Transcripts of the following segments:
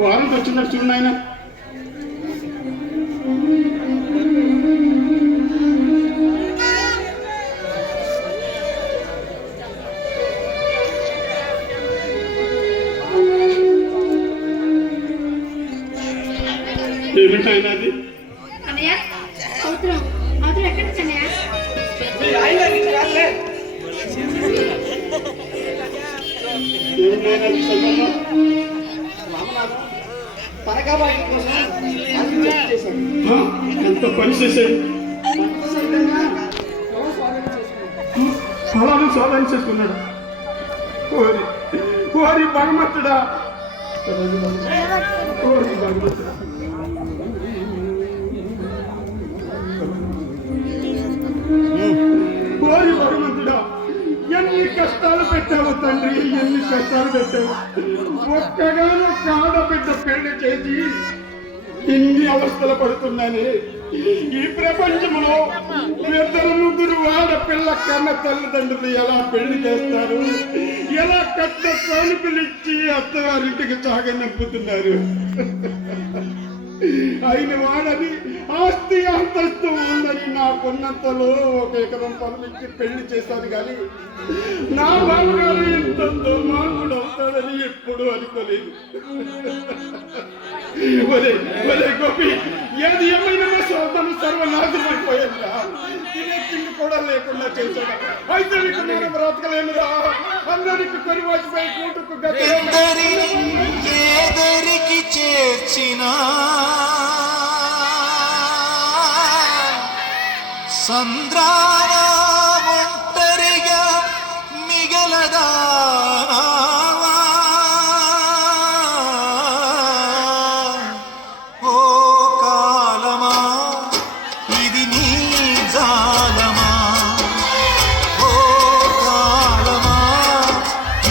వారం వచ్చినట్టు చూడు నాయన. ఏమిటైనా అది ఎంత పని చేశాడు. పొలాన్ని స్వాధీనం చేసుకున్నాడు. కోరి కోరి భగవంతుడా, కోరి భగవంతుడా. కోరి భగవంతుడా, ఎన్ని కష్టాలు పెట్టావు తండ్రి, ఎన్ని కష్టాలు పెట్టావు. ఒక్కగానో ఆడబిడ్డ పెళ్లి చేసి ఇన్ని అవస్థలు పడుతున్నానే. ఈ ప్రపంచంలో ఇద్దరు ముగ్గురు ఆడపిల్ల కన్న తల్లిదండ్రులు ఎలా పెళ్లి చేస్తారు, ఎలా కట్ట కానుకలిచ్చి అత్తవారింటికి సాగనంపుతున్నారు. అయిన వాడని ఆస్తి అంతస్తు ఉందని నాకున్నంతలో ఒక ఎకరం పొలమిచ్చి పెళ్లి చేశాను కానీ నా బావగారు ఇంత దుర్మార్గుడు అవుతాడని ఎప్పుడు అనుకోలేదు. గోపి, ఏది ఏమైనా సోదరు సర్వనాశనమైపోయిందా. తినే తిండి కూడా లేకుండా చేశాడు. అయితే నీకు నేను బ్రతకలేనురా. అందరికి కొరివాసిపై కూటుకు గదరికి చేర్చిన సంద్రాన ఒంటరిగా మిగలదా. ఓ కాలమా, ఇది నీ జాలమా. ఓ కాలమా,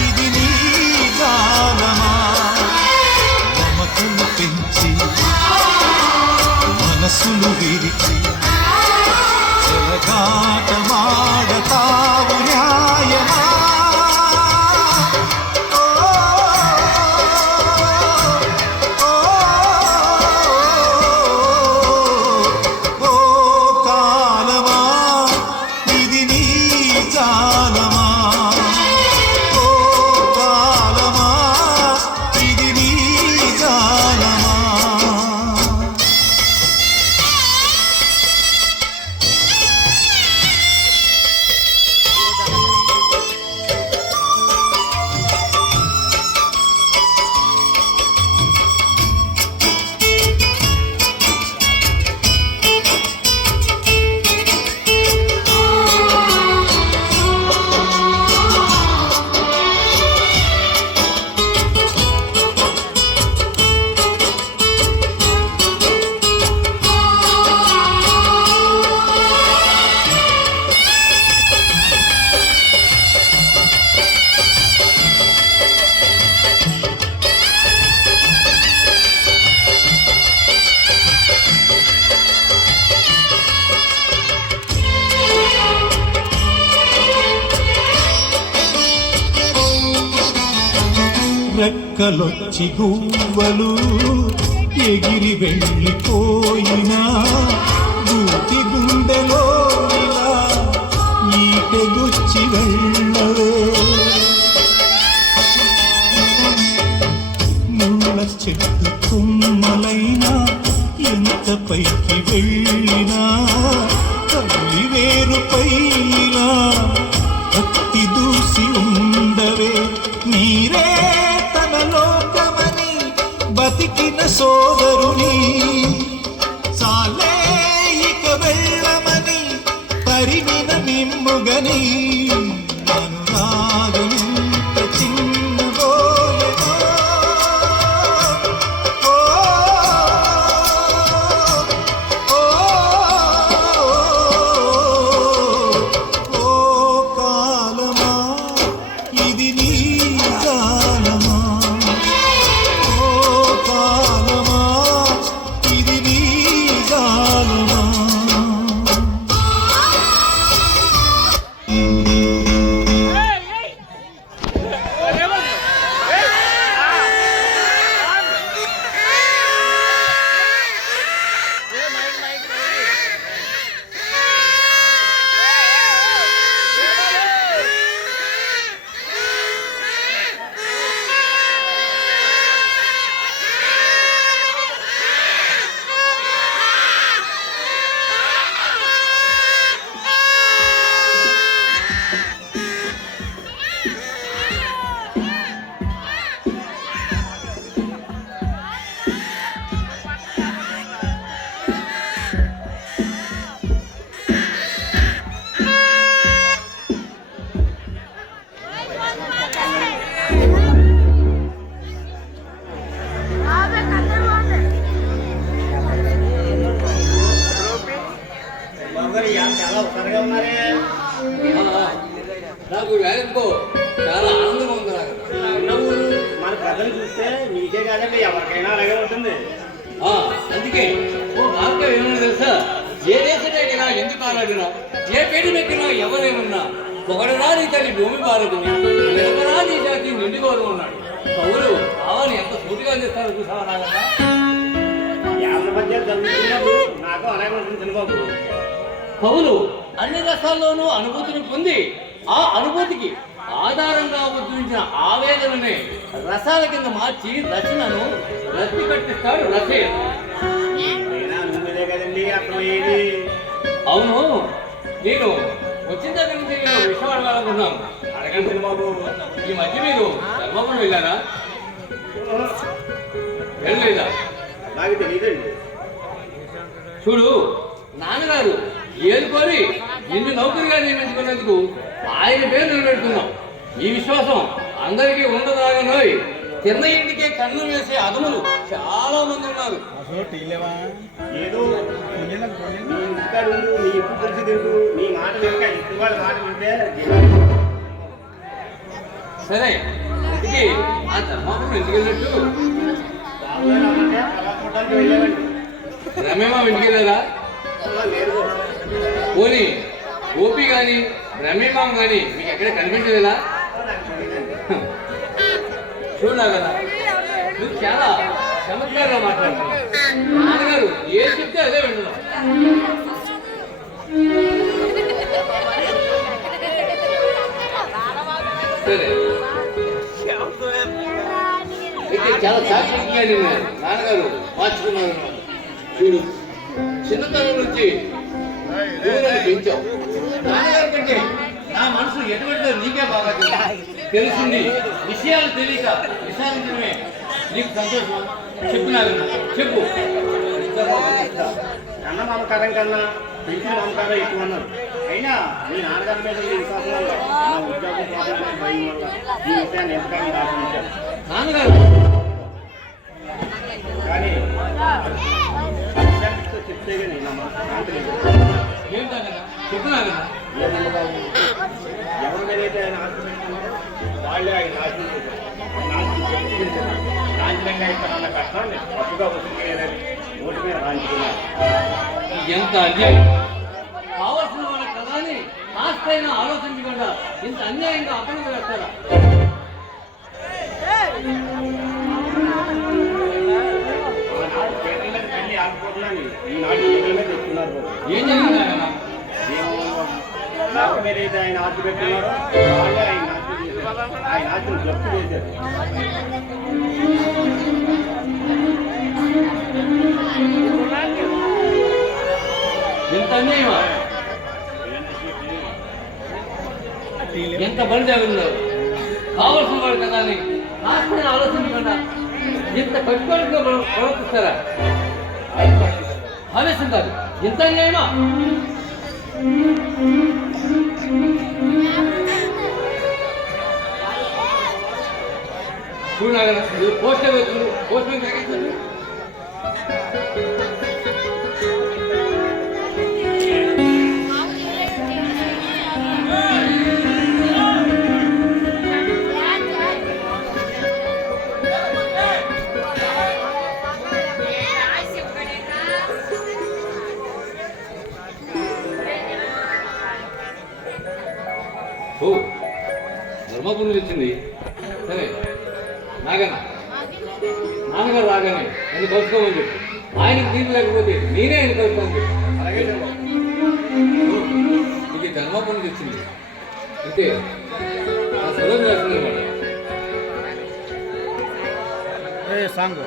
ఇది నీ జాలమా. మమతలు పెంచి మనసులు విరిచి చెలగాటమాడతావు న్యాయమా. ఓ కాలమా, ఇది నీ జాలమా. ఓ కాలమా, ఇది నీ జాలమా. రెక్కలొచ్చి గువ్వలు ఎగిరి వెళ్ళిపోయినా దూకి గుండెలో ఇలా ఈటెగుచ్చి వెళ్ళవే. ముళ్ళ చెట్టు కొమ్మలైనా ఎంత పైకి వెళ్ళినా తల్లి వేరుపైనా భక్తి దూసి ఉండవే. నీరే తన లోకమని బతికిన సోదరుని చాలే ఇక వెళ్ళమని పరిమిన నిమ్ముగని. అనురాగమింత చిన్నబోయెనో. ఓ కాలమా, ఇది నీ జాలమా. ఓ కాలమా, ఇది మీకే కాదండి ఎవరికైనా అలాగే ఉంటుంది. అందుకే ఓ మార్గం ఏమన్నా తెలుసా? ఏ దేశమైనా ఎందుకు ఆరాడినా, ఏ పేరు పెట్టినా ఎవరేమన్నా పొగడరా నీ తల్లి భూమి భారతిని, నిలకరా నీ జాతి నిండుకోరు ఉన్నాడు. కవులు భావాన్ని ఎంత సూటిగా చేస్తారు చూసావా నాగన్నా? యాభై పద్యాలు చదువుతున్నప్పుడు నాకు అలాగే ఉంటుంది చంద్రబాబు. కవులు అన్ని రసాల్లోనూ అనుభూతిని పొంది ఆ అనుభూతికి ఆధారంగా ఉద్భవించిన ఆవేదననే రసాల కింద మార్చి రచనను రద్దు కట్టిస్తాడు రచయిత. అయినా నువ్వుదే కదండి అర్థమయ్యేది. అవును, నేను వచ్చిన దగ్గర నుంచి నేను విషయం అడగాలనుకున్నాను. అడగండి చంద్రబాబు. ఈ మధ్య మీరు ధర్మపురం వెళ్ళారా? వెళ్ళలేదా? నాకు తెలియదండి. చూడు, నాన్నగారు ఏలుకొని నిన్ను నౌకరిగా నియమించుకున్నందుకు ఆయన పేరు నిలబెడుతున్నాం. ఈ విశ్వాసం అందరికీ ఉండదాగనోయ్. చిన్న ఇంటికే కన్ను వేసే అదములు చాలా మంది ఉన్నారు. ఏదో నీ ఇంటికాడు నీ ఎప్పుడు తెలిసి తిరుగు నీ మాట వినక ఇంటి వాళ్ళ మాట వింటే సరే, ఇంటికి ఆ ధర్మపురం ఎందుకు వెళ్ళినట్టు? బాబు రమ్మంటే అలా చూడడానికి వెళ్ళామండి. రమేమా ఇంటికి వెళ్ళారా? లేదు. పోనీ గోపి కానీ రమేమాం కానీ మీకు ఎక్కడ కనిపించలేదా? చూడలా కదా, నువ్వు చాలా చమత్కారంగా మాట్లాడుతున్నావు. నాన్నగారు ఏం చెప్తే అదే వింటున్నావు. సరే, అయితే చాలా చాకచక్యంగా నిన్ను నాన్నగారు మార్చుకున్నారు. చూడు, చిన్నతనం నుంచి దూరం పెంచావు. నాన్నగారి కంటే నా మనసు ఎటువంటిదో నీకే బాగా తెలుస్తుంది. విషయాలు తెలియక విచారించడమే నీకు సంతోషం. చెప్పు నాగన్నా, చెప్పు. కన్న మమకారం కన్నా పెంచిన మమకారం ఎక్కువ అన్నారు. అయినా మీ నాన్నగారి మీద ఈ విశ్వాసం వల్ల నా ఉద్యోగం పోతాననే భయం వల్ల ఈ విషయాన్ని ఎంతకాలం దాచుకుంటారు. నాన్నగారు కానీ చెప్తే కానీ నా మనసు శాంతి లేదు. ఏంటన్నా? చెప్పు నాగన్నా. ఏమన్నా బాబు, ఎవరి మీద అయితే ఆయన ఆశ పెట్టుకున్నారో వాళ్ళే ఆయన నాశనం చేశారు. ఆయన ఆశను శక్తి చేశారు. రాజ్యాంగంగా ఇస్తానన్న కష్టాన్ని తప్పుగా వసూలు చేయాలని ఓటు మీద రాయించుకున్నారు. ఎంత అన్యాయం! కావలసిన వాళ్ళ కథని కాస్తైనా ఆలోచించకుండా ఇంత అన్యాయంగా అపనం వేస్తారా? ఆనాడు పేదల మీద పెళ్లి ఆగిపోతున్నాను ఈనాడు పేదల మీద తెచ్చుకున్నారు బాబు. ఏం జరిగిందా? నాకు మీరైతే ఆయన ఆశ పెట్టుకున్నారో వాళ్ళే ఆయన నాశనం చేశారు. ఆయన ఆశను జప్తు చేశారు. ఎంత అన్యాయమా! ఎంత బలి జరుగుతున్నారు. కావలసిన వాడు కదా అని కాస్త ఆలోచించకుండా ఇంత కట్టుకోవడంలో ప్రవర్తిస్తారా? ఆవేశం కాదు, ఎంత అన్యాయమా! చూడగా పోస్టర్ వెళ్తుంది, పోస్టర్ తగ్గించండి. ఓ, ధర్మపురం వచ్చింది. సరే నాగన్న, నాన్నగారు రాగానే నన్ను కలుసుకోమని చెప్పి, ఆయనకు తీరు లేకపోతే నేనే ఆయన కలుసుకోమని చెప్పి. అలాగే ఇది ధర్మపురం వచ్చింది అంటే నా సులభం రాసింది అనమాట. సాంగ్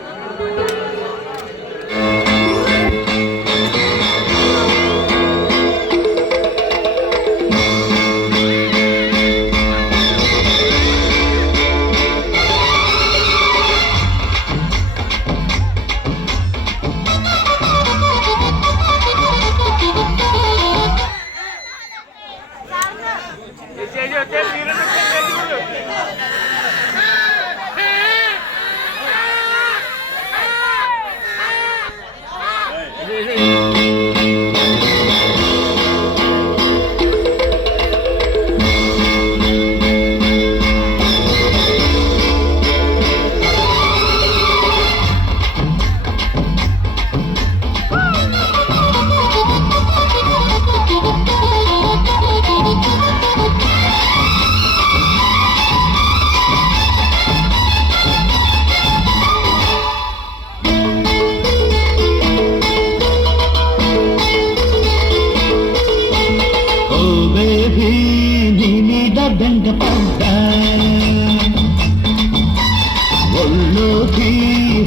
బేబీ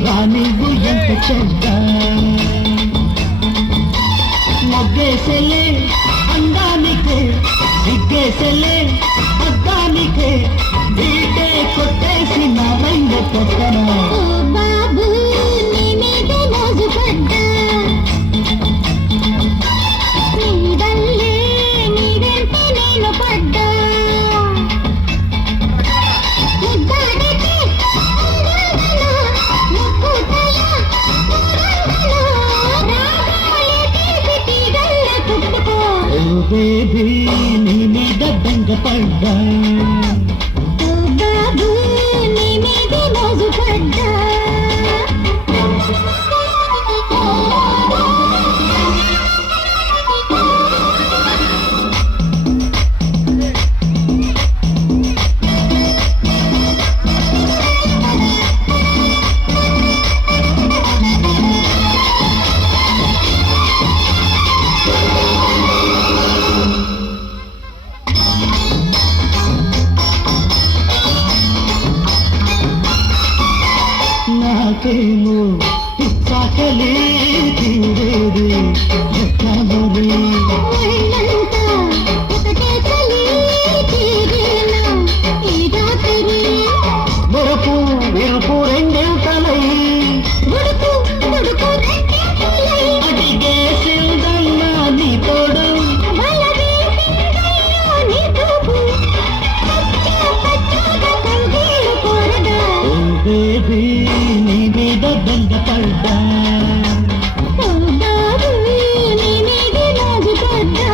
రానివ్వు ఎంత చెడ్డ మొగ్గేసెలే అందానికే సిగ్గేసెలే అద్దానికే బీటే కొట్టేసి నా మైండ్ కొట్టనా బాబు నీ మీద మోజు పడ్డా నీడల్లే నీడంటే నేను పడ్డా ముద్దాడితే ఊరందనా, ముక్కుతలా ఊరందనా, రాగాలే తీపి తీగల్ల చుట్టుకో. ఓ బేబీ నీ మీద బెంగ పడ్డా ఓ బాబు నీ మీద మోజు పడ్డా నాకేమో పిచ్చాకలే తీరేది ఎక్కమరి ఒళ్ళంతా ఒకటే చలి తీరేనా ఈ రాత్రి మెరుపు మెరుపు రెండేంతలై ఉడుకు ఉడుకు రెండింతలై అడిగేసిందన్నా నీ తోడు బలవేసిందయ్యో నీ చూపు పచ్చగా కౌగిళ్ళు కోరగా. ఓ బేబీ నీ మీద బెంగ పడ్డా ఓ బాబు నీ మీద మోజు పడ్డా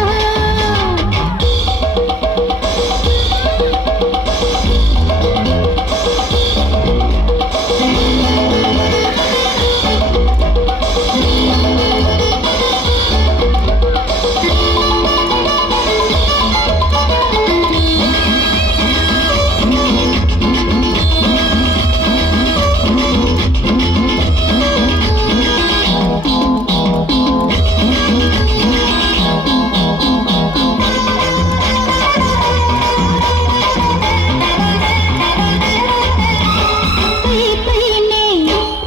పైపైనే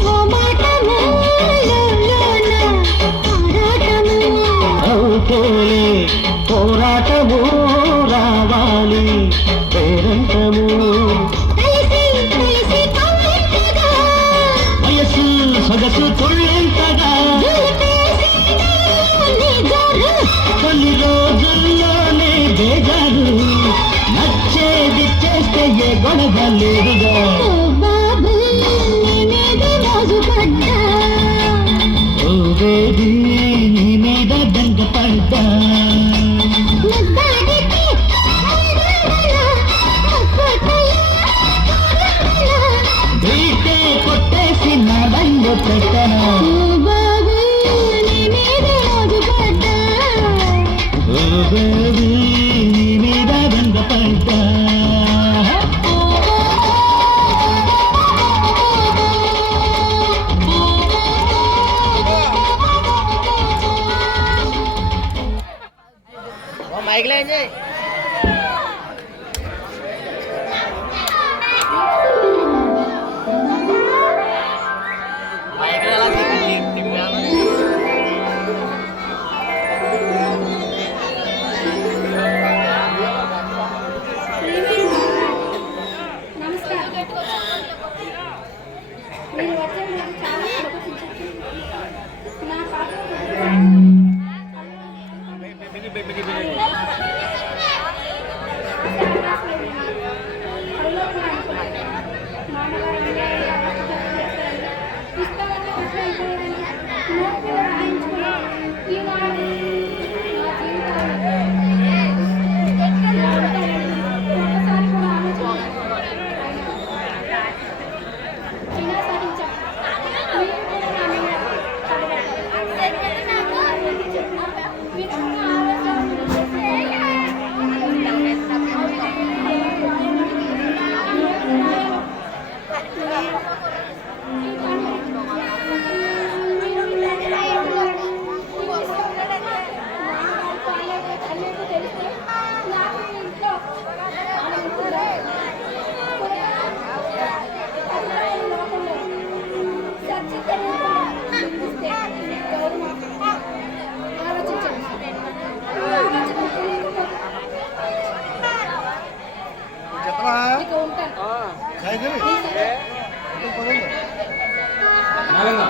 ఓ మాటము లోలోన ఆరాటము అవుతోలే పోరాటము రావాలి పేరంటము కలిసి కలిసి కౌలింతగా వయసు సొగసు తుళ్ళెంతగా దులిపేసిందయ్యో నీ జోరు. కొన్ని రోజుల్లోనే బేజారు నచ్చేది చేస్తే ఏ గొడవ లేదుగా ఓ బాబు నీ మీద మోజు పడ్డా ఓ బేబీ నీ మీద బెంగ పడ్డా ముద్దాడితే ఊరందనా, ముక్కుతలా ఊరందనా, బీటే కొట్టేసి నా బండు పెట్టనా ఓ బాబు నీ మీద మోజు పడ్డా ఓ బేబీ నీ మీద బెంగ పడ్డా నమస్కారం. మీరు వచ్చినందుకు చాలా సంతోషించాను. నా పాప ఆగందా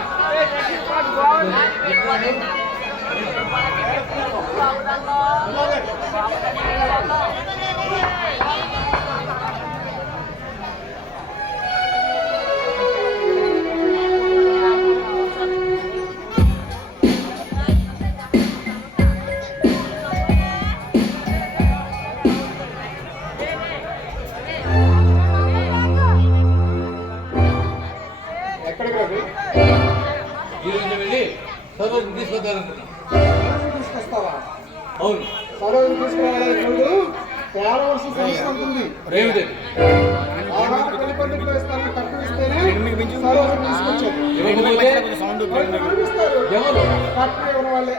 ఎక్కడికి రవి? ఈరోజు వెళ్ళి సరోజు తీసుకొద్దామనుకున్నాం. తీసుకొస్తావా? అవును. సరోజు తీసుకురావడానికి ముందు తేరవలసిన సమస్య ఉంటుంది. ఏమిటది? ఆనాడు పెళ్లి పందిట్లో ఇస్తాను తక్కువ ఇస్తేనే సరోజు తీసుకొచ్చేది. ఇవ్వకపోతే వాళ్ళు కనిపిస్తారు. ఎవరు? తక్కువ ఇవ్వని వాళ్ళే.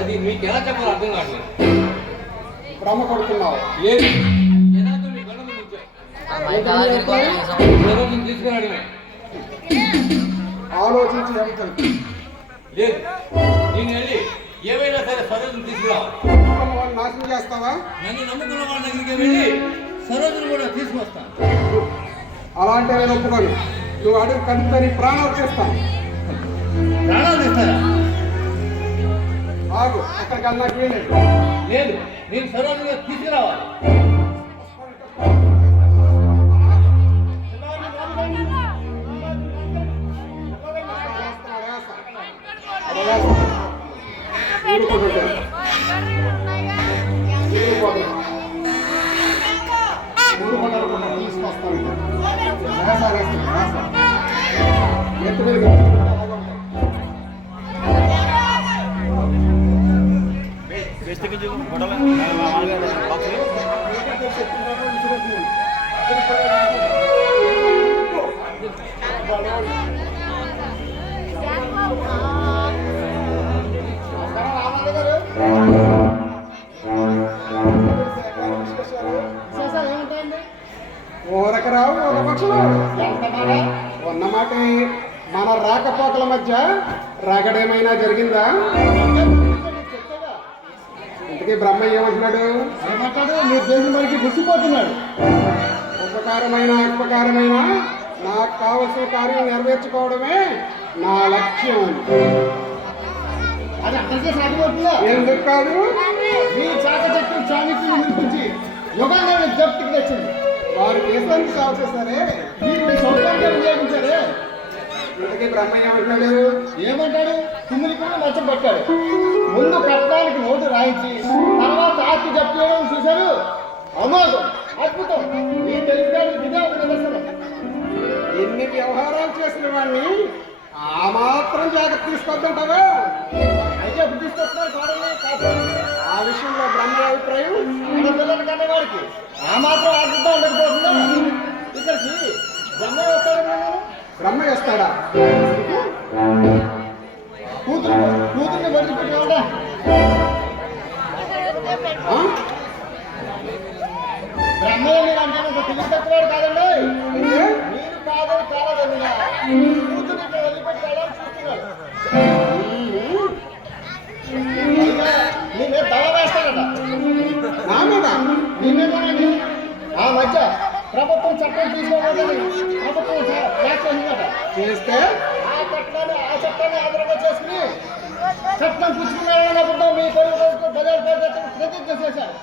అది మీకు ఎలా చెప్పాలో అర్థం కావట్లేదు. బ్రహ్మ కొడుతున్నావు. ఏది యథార్థం మీ కళ్ళ ముందు ఉంచాయి. సరోజుని తీసుకురావడమే. ఆలోచించి చెబుతుంది. లేదు, నేను వెళ్ళి ఏవైనా సరే సరోజుని తీసుకురావాలి. వాళ్ళు నాశనం చేస్తావా? నన్ను నమ్ముకున్న వాళ్ళ దగ్గరికి వెళ్ళి సరోజుని కూడా తీసుకొస్తాను. అలాంటి నేను ఒప్పుకోను. నువ్వు అడుగు కడితే నీ ప్రాణాలు చేస్తాను. ప్రాణాలు తీస్తారా? ఆగు, అక్కడికి వెళ్ళడానికి వీలేదు. లేదు, నేను సరోజుని తీసుకురావాలి. ఓరకరావు ఒక పక్షులు ఉన్నమాటే. మన రాకపోకల మధ్య రగడేమైనా జరిగిందా? ఇంతకీ బ్రహ్మ ఏమంటున్నాడు? మీరు దేశం వరకు గుసిపోతున్నాడు. ఉపకారమైన ఉపకారమైన నాకు కావలసిన కార్యం నెరవేర్చుకోవడమే నా లక్ష్యం. అది అందరికీ సాధ్యమవుతుందా? ఎందుకు కాదు? మీ చాకచక్యం చాణక్యుని నిరూపించి యుగాన్ని జప్తికి తెచ్చింది. వారు దేశానికి సేవ చేస్తారే, మీరు మీ సౌకర్యంగా వినియోగించారే. ఇంతకీ బ్రహ్మ ఏమంటున్నాడు? ఏమంటాడు? కుమ్మిలికుని మచ్చం పట్టాడు. ముందు కట్నానికి నోటు రాయించి తర్వాత ఆస్తి జప్తు చేయడం చూశారు. అమోఘం, అద్భుతం. మీ తెలివితేటలు ఇదే ఒక నిదర్శనం. ఎన్ని వ్యవహారాలు చేసిన వాడిని ఆ మాత్రం జాగ్రత్త తీసుకొద్దంటావా? అయితే అప్పుడు తీసుకొస్తున్నారు పాడలే కాదు. ఆ విషయంలో బ్రహ్మ అభిప్రాయం? మన పిల్లలు కన్నవాడికి ఆ మాత్రం ఆర్థిక ఉండకపోతుందా? ఇక్కడికి బ్రహ్మ వస్తాడు. బ్రహ్మ వేస్తాడా? కూతుర్ని వదిలిపెట్టేవాడా? బ్రహ్మయ్య మీరు అంటే ఒక తెలివి తక్కువాడు కాదండి. మీరు కాదని కాలదన్నా కూతుర్ని ఇక్కడ వదిలిపెట్టి వెళ్ళాలని చూస్తున్నాడు. నేనే దళ వేస్తాడట నా మీద నిన్నేమోనండి. ఆ మధ్య ప్రభుత్వం చట్టం తీసుకోవాలని ప్రభుత్వం వ్యాఖ్య చేసిందట. చేస్తే ఆ చట్టాన్ని ఆధారంగా చేసుకుని చట్టం పుచ్చుకున్నాడన్నప్పుడు మీ తెలుగు బజార్ ప్రతిజ్ఞ చేశారు.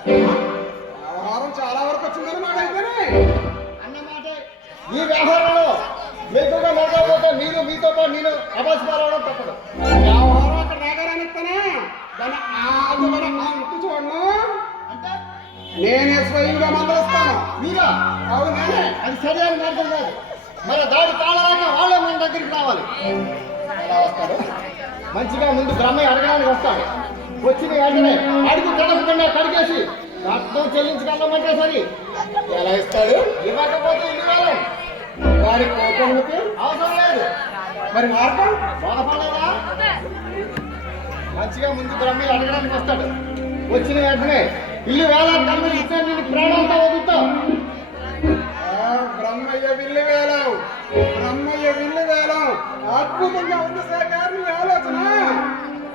వ్యవహారం చాలా వరకు వచ్చిందని మాటైతేనే అన్నమాట. ఈ వ్యవహారంలో ఎక్కువగా నడకపోతే మీరు మీతో పాటు నేను అభాస్ పాలవడం తప్పదు. వ్యవహారం అక్కడ రాగారానిస్తానే దాన్ని అంతు చూడను. అంటే నేనే స్వయంగా మందలిస్తాను. మీరా? అవును నేనే. అది సరైన మార్గం కాదు. మన దాడి తాళరాక వాళ్ళే మన దగ్గరికి రావాలి. ఎలా వస్తాడు? మంచిగా ముందు బ్రహ్మయ్య అడగడానికి వస్తాడు. వచ్చిన వెంటనే అడుగు కడగకుండా కడిగేసి రక్తం చెల్లించగలమంటే సరి. ఎలా ఇస్తాడు? ఇవ్వకపోతే ఇవ్వాలి. వారి కోపానికి అవసరం లేదు. మరి మార్గం బాధపడలేదా? మంచిగా ముందు బ్రహ్మయ్య అడగడానికి వస్తాడు. వచ్చిన వెంటనే ఇల్లు వేళ కన్ను ఇస్తే నేను ప్రాణంతో వదులుతాం. బ్రహ్మయ్య విల్లు వేలం, బ్రహ్మయ్య విల్లు వేలం. అద్భుతంగా ఉంది సార్ గారి ఆలోచన.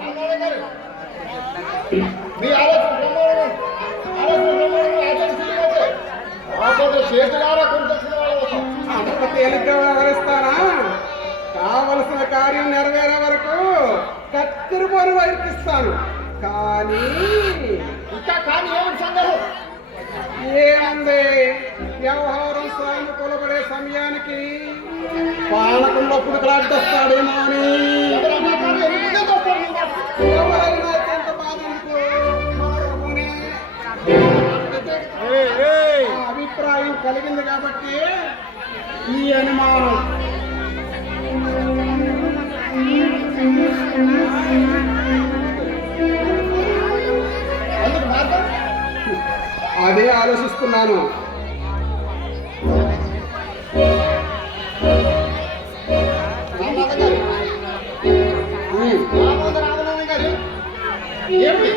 అన్నయ్య గారు మీ ఆలోచన బ్రహ్మాండం. ఆలోచన బ్రహ్మాండం ఆచరించలేకపోతే లేకపోతే చేతులారా కొనుకొచ్చిన వాళ్ళ కోసం. అంత తేలిగ్గా వ్యవహరిస్తానా? కావలసిన కార్యం నెరవేరే వరకు కత్తిరి పోరు వైకిస్తాను. కానీ ఇంకా కానీ ఏమిటి సందేహం? ఏముంది, వ్యవహారం సాయం కొలబడే సమయానికి పాలకుండా పుడుకలాడ్డొస్తాడేమో అని. ఎవరన్నా కానీ ఎందుకు వస్తారు మీ మాట? ఎవరైనా ఎంత బాధ ఎందుకు? మనకునే ఆ అభిప్రాయం కలిగింది కాబట్టి ఈ అనుమానం. అందుకు మార్గం అదే ఆలోచిస్తున్నాను. రామనాథం గారు, రామనాథం గారు, ఏమిటి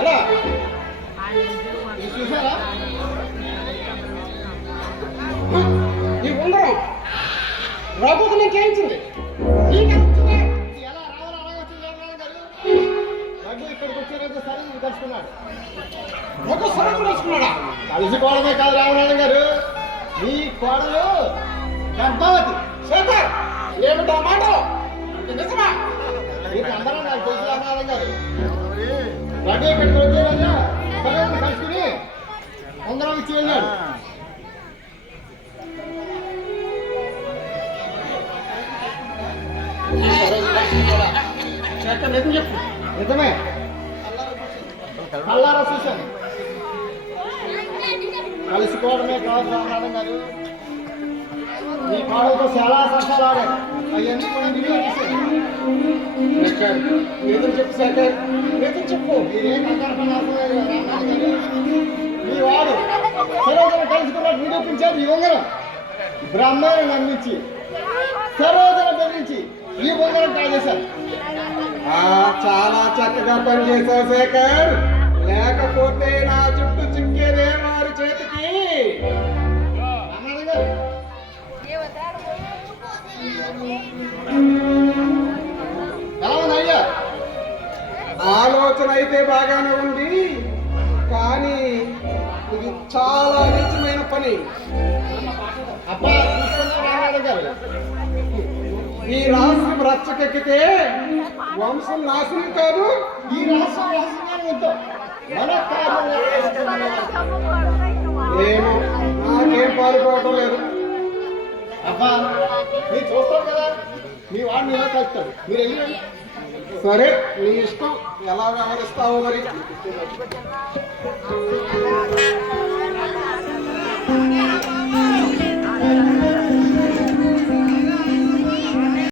ఎలా ఇది చూసారా? ఈ ఉంగరం రఘుకు నీకేంచింది? ఇది ఎలా రావాలి అలాగే వచ్చింది రామనాథం గారు. రఘు ఇక్కడికి వచ్చారంటే సరే ఇది తెలుసుకున్నాడు. రఘు సరుకు తెలుసుకున్నాడా? కలిసిపోవడమే కాదు రామనాథం గారు, మీ కోడలు గర్భవతి. శేఖర్, ఏమిటా మాట? ఇది నిజమా? మీకు అందరూ నాకు తెలుసు రామనాథం గారు. రఘు ఇక్కడికి వచ్చారన్నా సరే కలుసుకుని ఉంగరం ఇచ్చి వెళ్ళాడు. శేఖర్, నిజం చెప్పు. నిజమే, కళ్ళారా చూశాను. కలిసిపోవడమే కాదు రామనాథం గారు, మీ కోడలతో చాలా సరసాలు ఆడారు. అవన్నీ కొన్ని వీడియో తీశాను. శేఖర్, నిజం చెప్పు. శేఖర్, నిజం చెప్పు. మీరేం కంగారు పడాల్సిన లేదు రామనాథం గారు. మీ వాడు సరోజన కలుసుకున్నట్టు నిరూపించారు. ఈ ఉంగరం బ్రహ్మను నమ్మించి సరోజన బెదిరించి ఈ ఉంగరం కాజేశారు. చాలా చక్కగా పనిచేశావు శేఖర్. లేకపోతే నా చుట్టూ చిక్కేదే వారి చేతికి. రామనాథం గారు, ఎలా ఉంది అయ్యా? ఆలోచన అయితే బాగానే ఉంది, కానీ ఇది చాలా నిజమైన పని. అబ్బా చూసుకున్నా రామనాథం గారు, ఈ రహస్యం రచ్చకెక్కితే వంశం నాశనం కాదు. ఈ రాష్ట్రం రహస్యంగానే ఉందో మన కార్యం ఏమో, నాకేం పాల్గొనడం లేదు. అబ్బా మీరు చూస్తాం కదా, మీ వాడిని ఇలా కలుస్తాడు. మీరు వెళ్ళి సరే, నీ ఇష్టం, ఎలా వ్యవహరిస్తావో మరి.